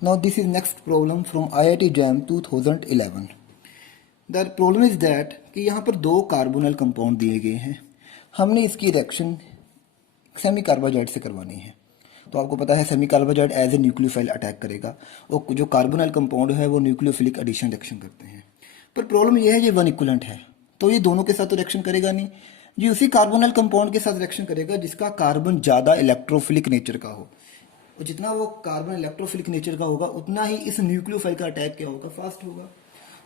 Now this is next problem from IIT JAM 2011. The problem is that कि यहाँ पर दो कार्बोनल कंपाउंड दिए गए हैं, हमने इसकी रिएक्शन सेमी कार्बाजाइड से करवानी है। तो आपको पता है semicarbazide as a nucleophile attack करेगा और जो कार्बोनल कंपाउंड है वो न्यूक्लियोफिलिक एडिशन रिएक्शन करते हैं। पर प्रॉब्लम ये है ये वन इक्विवेलेंट है, तो ये दोनों के साथ तो रिएक्शन करेगा नहीं, ये उसी कार्बोनल कंपाउंड के साथ रिएक्शन करेगा जिसका कार्बन ज़्यादा इलेक्ट्रोफिलिक नेचर का हो। और जितना वो कार्बन इलेक्ट्रोफिलिक नेचर का होगा उतना ही इस न्यूक्लियोफाइल का अटैक क्या होगा, फास्ट होगा।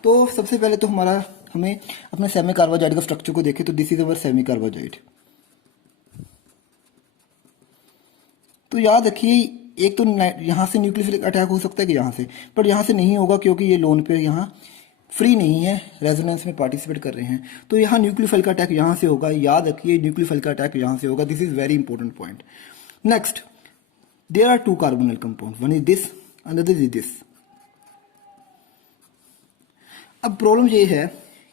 तो सबसे पहले तो हमें अपने सेमी कार्बाजाइड का स्ट्रक्चर को देखें तो this is our semi carbazide. तो याद रखिए एक तो यहाँ से न्यूक्लियोफिलिक अटैक हो सकता है कि यहाँ से, पर यहाँ से नहीं होगा क्योंकि ये लोन पे यहाँ फ्री नहीं है, रेजोनेंस में पार्टिसिपेट कर रहे हैं। तो यहाँ न्यूक्लियोफाइल का अटैक यहाँ से होगा, याद रखिए न्यूक्लियोफाइल का अटैक यहाँ से होगा। This is very important point. Next, there are two carbonyl compounds, one is this another is this। अब प्रॉब्लम ये है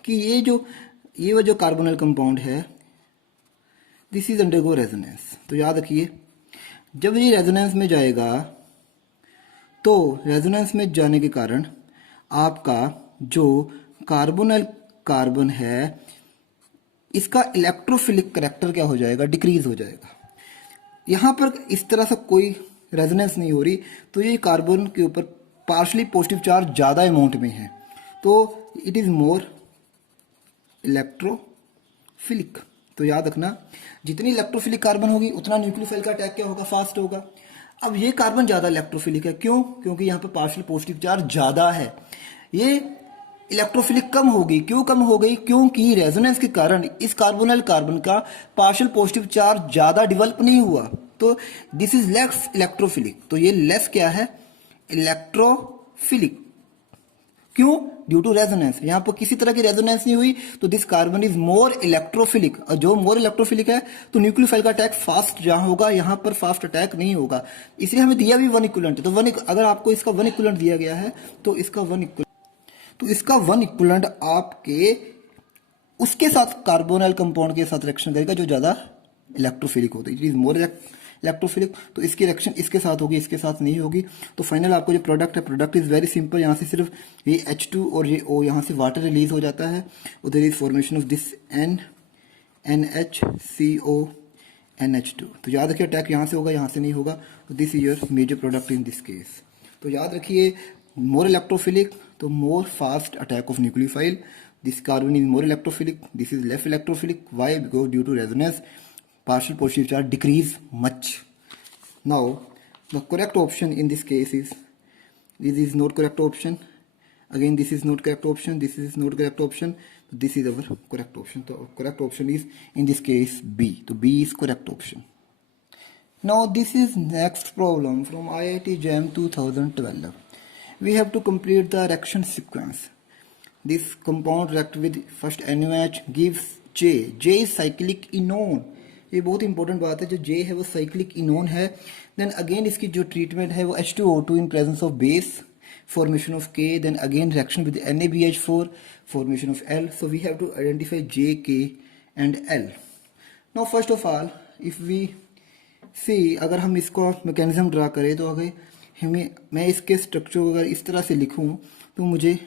कि ये जो कार्बोनल कंपाउंड है दिस इज अंडरगो रेजोनेंस। तो याद रखिए जब ये रेजोनेंस में जाएगा तो रेजोनेंस में जाने के कारण आपका जो कार्बोनल कार्बन है इसका इलेक्ट्रोफिलिक करैक्टर क्या हो जाएगा, डिक्रीज हो जाएगा। यहाँ पर इस तरह से कोई रेजोनेंस नहीं हो रही, तो ये कार्बन के ऊपर पार्शली पॉजिटिव चार्ज ज़्यादा अमाउंट में है, तो इट इज़ मोर इलेक्ट्रोफिलिक। तो याद रखना जितनी इलेक्ट्रोफिलिक कार्बन होगी उतना न्यूक्लियोफाइल का अटैक क्या होगा, फास्ट होगा। अब ये कार्बन ज़्यादा इलेक्ट्रोफिलिक है, क्यों? क्योंकि यहाँ पर पार्शली पॉजिटिव चार्ज ज़्यादा है। ये इलेक्ट्रोफिलिक कम होगी, क्यों कम हो गई? क्योंकि रेजोनेंस के कारण इस कार्बोनल कार्बन का पार्शियल पॉजिटिव चार्ज ज्यादा डेवलप नहीं हुआ, तो दिस इज लेस इलेक्ट्रोफिलिक। तो ये लेस क्या है, इलेक्ट्रोफिलिक। क्यों? Due to resonance. यहां पर किसी तरह की रेजोनेंस नहीं हुई, तो this carbon is more electrophilic. और जो मोर इलेक्ट्रोफिलिक है तो न्यूक्लियोफाइल का अटैक फास्ट जहां होगा, यहां पर फास्ट अटैक नहीं होगा। इसलिए हमें दिया भी वन इक्विवेलेंट। तो अगर आपको इसका वन इक्विवेलेंट दिया गया है तो इसका वन इक्विवेलेंट आपके उसके साथ कार्बोनल कंपाउंड के साथ रिएक्शन करेगा जो ज़्यादा इलेक्ट्रोफिलिक होता है, इट इज मोर इलेक्ट्रोफिलिक। तो इसकी रिएक्शन इसके साथ होगी, इसके साथ नहीं होगी। तो फाइनल आपको जो प्रोडक्ट है, प्रोडक्ट इज वेरी सिंपल। यहाँ से सिर्फ ये H2 और ये O, यहाँ से वाटर रिलीज हो जाता है। There is formation of this NHCO NH2। तो याद रखिए अटैक यहाँ से होगा, यहाँ से नहीं होगा। तो this is your major product in this case. तो याद रखिए मोर इलेक्ट्रोफिलिक, तो more fast attack of nucleophile. This carbon is more electrophilic, this is less electrophilic. Why? Because due to resonance partial positive charge decrease much. Now the correct option in this case is, this is not correct option, again this is not correct option, this is not correct option, this is our correct option. So correct option is in this case B. So B is correct option. Now this is next problem from IIT JAM 2012. We have to complete the reaction sequence. This compound react with first NaOH gives J. J is cyclic enone. ये बहुत important बात है, जो J है वो cyclic इनोन है। Then again इसकी जो ट्रीटमेंट है वो H2O2 in presence of base, formation of K, then again reaction with NaBH4, formation of L। So we have to identify J, K and L। Now first of all if we see, अगर हम इसको mechanism draw करें तो अगर मैं इसके structure को अगर इस तरह से लिखूं तो मुझे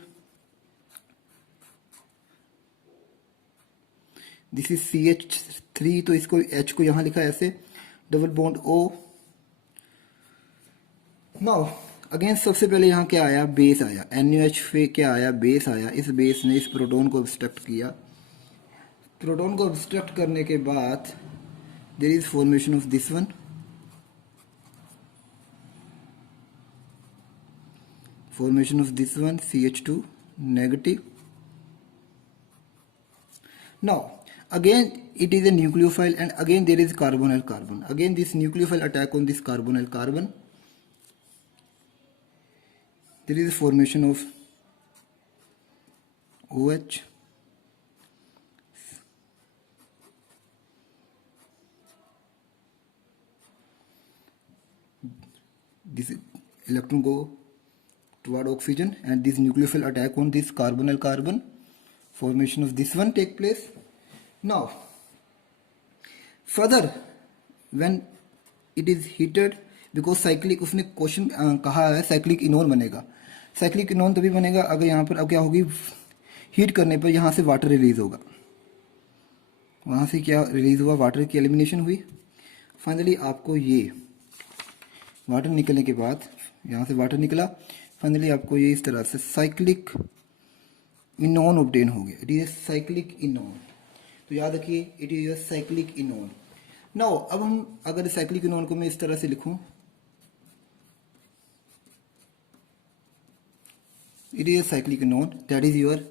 दिस इज CH3, तो इसको H को यहां लिखा ऐसे, double bond O। Now again सबसे पहले यहाँ क्या आया, बेस आया, NaOH पे क्या आया, बेस आया। इस बेस ने इस प्रोटॉन को ऑब्स्ट्रक्ट किया। प्रोटॉन को ऑब्स्ट्रक्ट करने के बाद there is formation of this one, formation of this one CH2 negative. Now again it is a nucleophile and again there is carbonyl carbon. Again this nucleophile attack on this carbonyl carbon. There is a formation of OH. This electron go toward oxygen and this nucleophile attack on this carbonyl carbon, formation of this one take place. Now further when it is heated because cyclic, उसने question कहा है cyclic इनोन बनेगा। Cyclic इनोन तभी बनेगा अगर यहाँ पर अब क्या होगी, हीट करने पर यहाँ से वाटर रिलीज होगा, वहाँ से क्या रिलीज हुआ, वाटर की एलिमिनेशन हुई। फाइनली आपको ये वाटर निकलने के बाद, यहाँ से वाटर निकला, फाइनली आपको ये इस तरह से साइक्लिक इनोन ऑब्टेन हो गया। It is cyclic इनोन। तो याद रखिए इट इज साइक्लिक इनोन। नाउ अब हम अगर साइक्लिक इनोन को मैं इस तरह से लिखूं, it is cyclic इनोन, that is your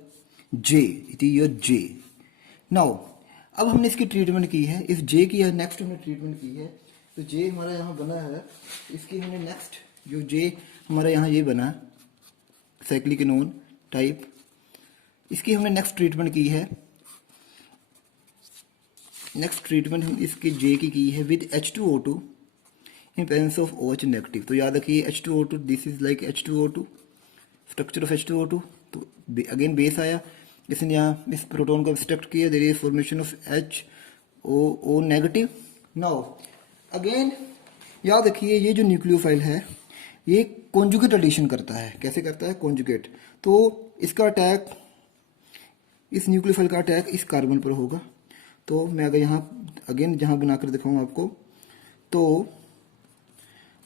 J, it is your J. Now अब हमने इसकी ट्रीटमेंट की है, इस जे की नेक्स्ट हमने ट्रीटमेंट की है। तो जे हमारा यहाँ बना है, इसकी हमने नेक्स्ट जो जे हमारा यहाँ ये बना साइक्लिक इनोन टाइप, इसकी हमने नेक्स्ट ट्रीटमेंट की है। नेक्स्ट ट्रीटमेंट हम इसके जे की है with H2O2 in presence of OH negative. तो याद रखिए H2O2, this is like H2O2, structure of H2O2। तो अगेन बेस आया, इसने यहाँ इस प्रोटॉन को एक्सट्रैक्ट किया, there is formation of HOO negative. Now again याद रखिए ये जो न्यूक्लियोफाइल है ये कॉन्जुगेट एडिशन करता है। कैसे करता है? कॉन्जुगेट। तो इसका अटैक, इस न्यूक्लियोफाइल का अटैक इस कार्बन पर होगा। तो मैं अगर यहाँ अगेन जहाँ बनाकर दिखाऊँ आपको, तो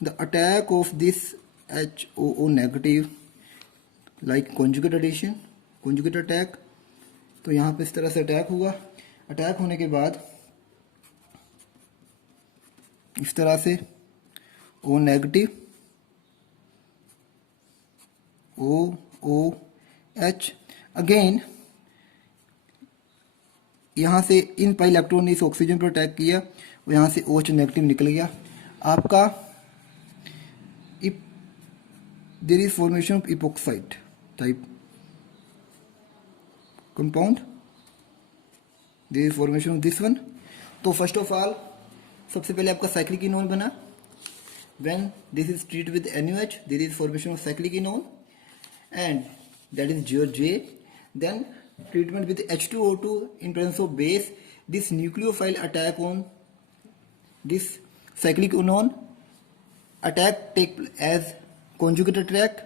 the attack of this HOO negative like conjugate addition, conjugate attack. तो यहाँ पे इस तरह से अटैक हुआ। अटैक होने के बाद इस तरह से O नेगेटिव, OH, अगेन यहाँ से इन पाई इलेक्ट्रॉन ने इस ऑक्सीजन पर अटैक किया और यहाँ से OH नेगेटिव निकल गया आपका। There is formation of epoxide type compound, there is formation of this one. तो फर्स्ट ऑफ ऑल सबसे पहले आपका साइक्लिक इनोन बना। When this is treat with NaOH, there is formation of cyclic enone and that is your J. Then treatment with H2O2 in presence of base, this nucleophile attack on this cyclic inon, attack take as conjugate attack,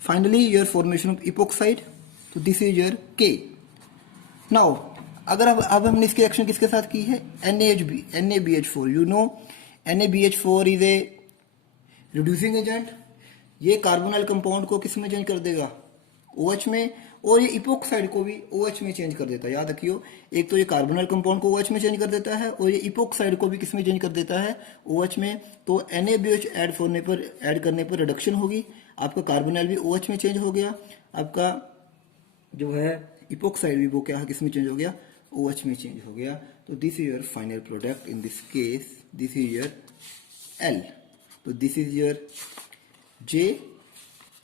finally your formation of epoxide. So this is your K. Now अगर अब हमने इसकी reaction किसके साथ की है? NaBH4। you know NaBH4 is a reducing agent। ये carbonyl compound को किस में चेंज कर देगा? OH में। और ये इपोक्साइड को भी OH में चेंज कर देता है। याद रखियो, एक तो ये कार्बोनाइल कंपाउंड को OH में चेंज कर देता है और ये इपोक्साइड को भी किस में चेंज कर देता है? OH में। तो NaBH ऐड करने पर रिडक्शन होगी, आपका कार्बोनाइल भी OH में चेंज हो गया, आपका जो है इपोक्साइड भी वो क्या है, किस में चेंज हो गया? OH में चेंज हो गया। तो this is your final product. In this case this is your L। तो this is your J,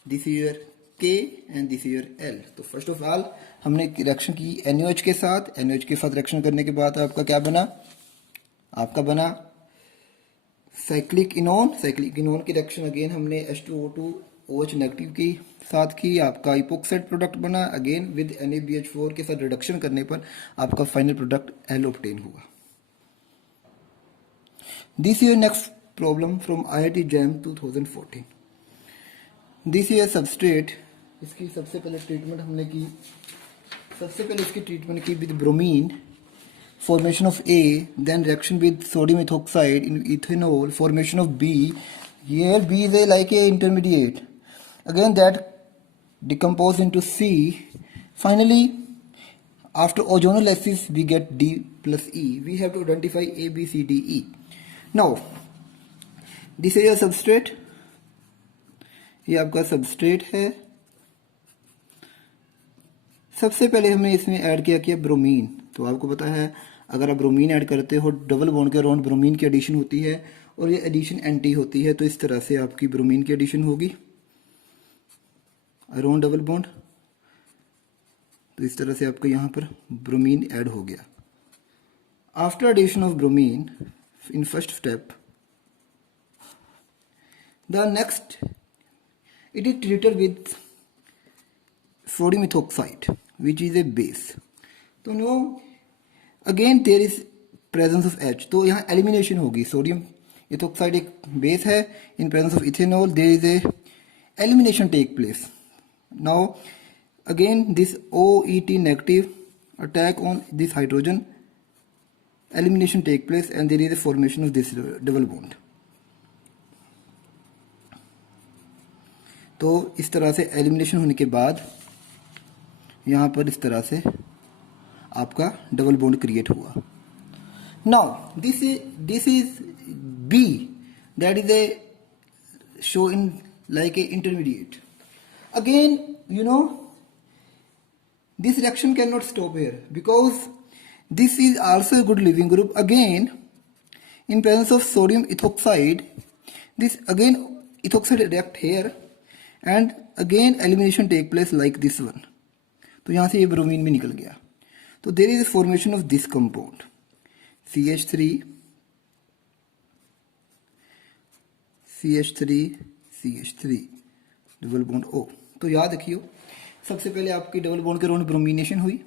this is your K and this is your L। तो फर्स्ट ऑफ ऑल हमने reaction की NaOH के साथ। NaOH के साथ reaction करने के बाद आपका क्या बना? आपका बना साइक्लिक इनोन। साइक्लिक इनोन की रिएक्शन अगेन हमने H2O2 OH नेगेटिव की साथ की, आपका इपोक्साइड प्रोडक्ट बना अगेन विद NaBH4 के साथ रिडक्शन करने पर आपका फाइनल प्रोडक्ट L ऑब्टेन हुआ। This is next problem from IIT JAM 2014। This is substrate. इसकी सबसे पहले ट्रीटमेंट हमने की, सबसे पहले इसकी ट्रीटमेंट की with bromine, formation of A, then reaction with sodium ethoxide in ethanol, formation of B. Here B is like a intermediate. Again that decompose into C. Finally, after ozonolysis we get D plus E. We have to identify A, B, C, D, E. Now, this is your substrate. ये आपका substrate है। सबसे पहले हमने इसमें add किया bromine. तो आपको पता है अगर आप ब्रोमीन ऐड करते हो, डबल बॉन्ड के अराउंड ब्रोमीन की एडिशन होती है और ये एडिशन एंटी होती है। तो इस तरह से आपकी ब्रोमीन की एडिशन होगी अराउंड डबल बॉन्ड। तो इस तरह से आपका यहाँ पर ब्रोमीन ऐड हो गया। After addition of bromine in first step, the next it is treated with sodium ethoxide which is a base. तो no again there is presence of H। तो यहाँ एलिमिनेशन होगी, सोडियम इथोक्साइड एक base है, in presence of ethanol there is a elimination take place. Now again this OET negative attack on this hydrogen, elimination take place and there is a formation of this double bond. तो इस तरह से elimination होने के बाद यहाँ पर इस तरह से आपका डबल बॉन्ड क्रिएट हुआ. Now this is B, that is a show in like a intermediate. Again you know this reaction cannot stop here because this is also a good leaving group. Again, in presence of sodium ethoxide, this again ethoxide react here and again elimination take place like this one. तो यहाँ से ये bromine भी निकल गया. तो there is a formation of this compound CH3 double bond O. तो याद रखियो, सबसे पहले आपकी डबल बॉन्ड के रोन ब्रोमिनेशन हुई,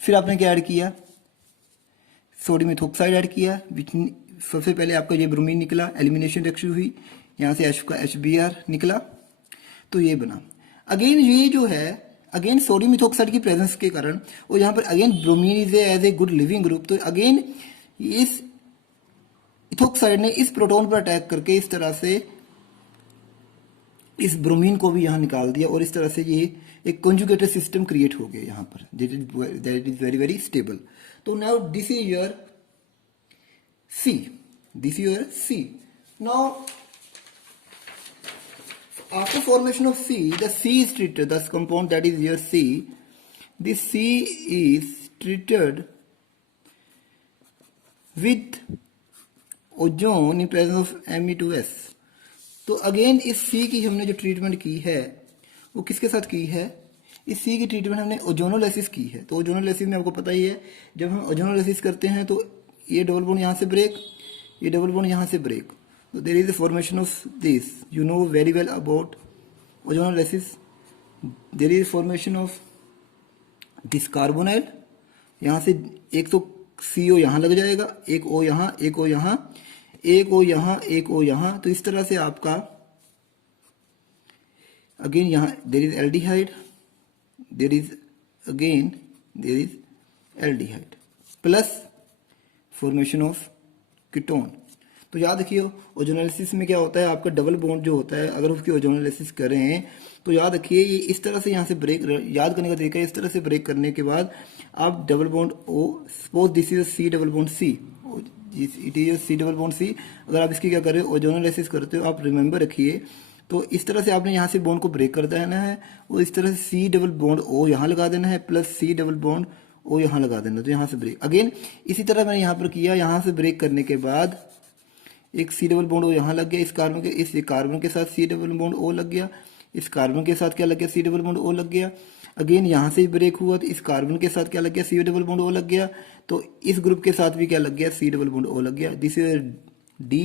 फिर आपने क्या ऐड किया, सोडियम इथोक्साइड ऐड किया. सबसे पहले आपका ये ब्रोमीन निकला, एलिमिनेशन रिएक्शन हुई, यहाँ से H का HBr निकला, तो ये बना. अगेन ये जो है, अगेन सोडियम इथोक्साइड की प्रेजेंस के कारण और यहाँ पर again bromine is as a good living group. तो अगेन इस इथोक्साइड ने इस प्रोटॉन पर अटैक करके इस तरह से इस ब्रोमीन को भी यहाँ निकाल दिया और इस तरह से ये एक कंजुगेटेड सिस्टम क्रिएट हो गया यहाँ पर, that is very very stable. तो now this is your C. Now after formation of C, the C is treated, the compound that is your C, this C is treated with ozone in presence of Me2S. तो again इस C की हमने जो treatment की है वो किसके साथ की है, इस C की ट्रीटमेंट हमने ओजोनोलाइसिस की है. तो ओजोनोलाइसिस में आपको पता ही है, जब हम ओजोनोलाइसिस करते हैं तो ये डबल बॉन्ड यहाँ से ब्रेक, ये डबल बॉन्ड यहाँ से ब्रेक. तो there is the formation of this, you know very well about ozonolysis. There is formation of this carbonyl, यहाँ से एक तो CO यहाँ लग जाएगा, एक O यहाँ, एक O यहाँ, एक O यहाँ, एक O यहाँ. तो इस तरह से आपका अगेन यहाँ there is aldehyde, there is aldehyde plus formation of ketone. तो याद रखिए ओजोनोलाइसिस में क्या होता है, आपका डबल बॉन्ड जो होता है अगर उसकी ओजोनोलाइसिस करें तो याद रखिए ये इस तरह से यहाँ से ब्रेक, याद करने का तरीका है, इस तरह से ब्रेक करने के बाद आप double bond O, suppose this is C double bond C, it is C double bond C. अगर आप इसकी क्या कर रहे हो, ओजोनोलाइसिस करते हो, आप रिमेंबर रखिए. तो इस तरह से आपने यहाँ से बॉन्ड को ब्रेक कर देना है और इस तरह से C डबल बॉन्ड O यहाँ लगा देना है plus C double bond O यहाँ लगा देना. तो यहाँ से ब्रेक अगेन इसी तरह मैंने यहाँ पर किया, यहाँ से ब्रेक करने के बाद एक C डबल बॉन्ड O यहाँ लग गया, इस कार्बन के साथ C डबल बॉन्ड O लग गया, इस कार्बन के साथ क्या लग गया, C डबल बॉन्ड O लग गया. अगेन यहाँ से ब्रेक हुआ तो इस कार्बन के साथ क्या लग गया, C डबल बॉन्ड O लग गया. तो इस ग्रुप के साथ भी क्या लग गया, C डबल बॉन्ड O लग गया. This your D,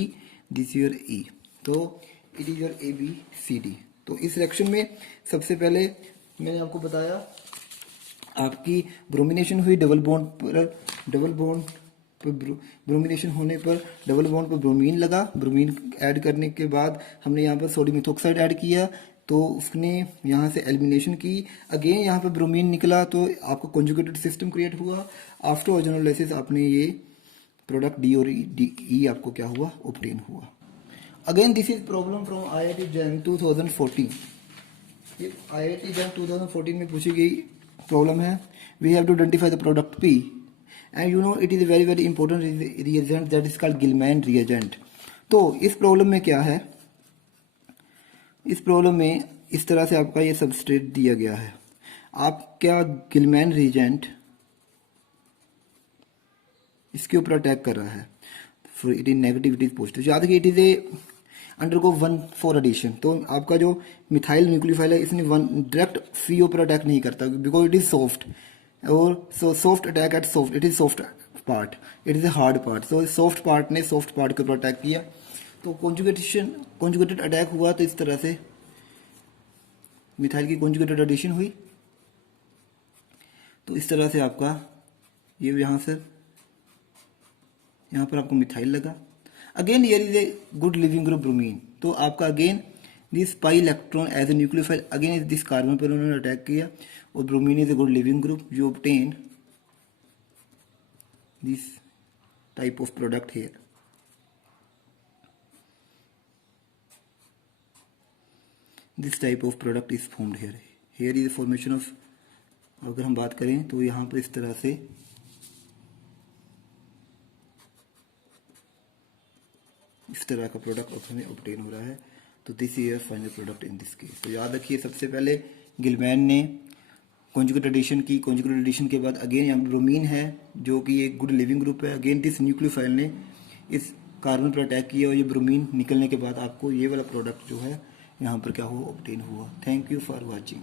this your E. तो इट इज योर ABCD. तो इस रिएक्शन में सबसे पहले मैंने आपको बताया आपकी ब्रोमिनेशन हुई, डबल बॉन्ड पर ब्रोमिनेशन होने पर डबल बॉन्ड पर ब्रोमीन लगा, ब्रोमीन ऐड करने के बाद हमने यहाँ पर सोडियम इथोक्साइड ऐड किया तो उसने यहाँ से एलिमिनेशन की. अगेन यहाँ पर ब्रोमीन निकला तो आपको कंजुगेटेड सिस्टम क्रिएट हुआ. आफ्टर ओजोनोलाइसिस आपने ये प्रोडक्ट D और E आपको क्या हुआ, ऑब्टेन हुआ. Again this is problem from IIT JAM 2014. ये IIT JAM 2014 में पूछी गई प्रॉब्लम है. We have to identify the product P and you know it is very very important reagent that is called Gilman reagent. तो इस problem में क्या है, इस प्रॉब्लम में इस तरह से आपका ये सबस्ट्रेट दिया गया है, आप क्या गिलमैन रिएजेंट इसके ऊपर अटैक कर रहा है. It is negative, it is positive. याद रखिए it is a undergo 1,4 addition. तो आपका जो मिथाइल न्यूक्लियोफाइल है इसने डायरेक्ट CO पर अटैक नहीं करता बिकॉज इट इज सॉफ्ट. और soft attack eight soft, it is soft part, it is a hard part. So soft part ने सॉफ्ट पार्ट के ऊपर अटैक किया तो कॉन्जुगेटेड अटैक हुआ. तो इस तरह से मिथाइल की कॉन्जुगेटेड एडिशन हुई. तो इस तरह से आपका ये यहाँ पर आपको मिथाइल लगा. Again here is a good living group bromine, तो आपका again this pi electron as a nucleophile again is this carbon पर उन्होंने अटैक किया, और bromine is a good living group, you obtain this type of product here. This type of product is formed here, here is formation of, अगर हम बात करें तो यहाँ पर इस तरह से इस तरह का प्रोडक्ट हमें ऑब्टेन हो रहा है। तो this is your final product in this case. तो याद रखिए सबसे पहले गिलमैन ने कॉन्जुगेट एडिशन की, कॉन्जुगेट एडिशन के बाद अगेन यहाँ ब्रोमीन है जो कि एक गुड लिविंग ग्रुप है, अगेन दिस न्यूक्लियोफाइल ने इस कार्बन पर अटैक किया और ये ब्रोमीन निकलने के बाद आपको ये वाला प्रोडक्ट जो है यहाँ पर क्या हुआ, ऑब्टेन हुआ। Thank you for watching.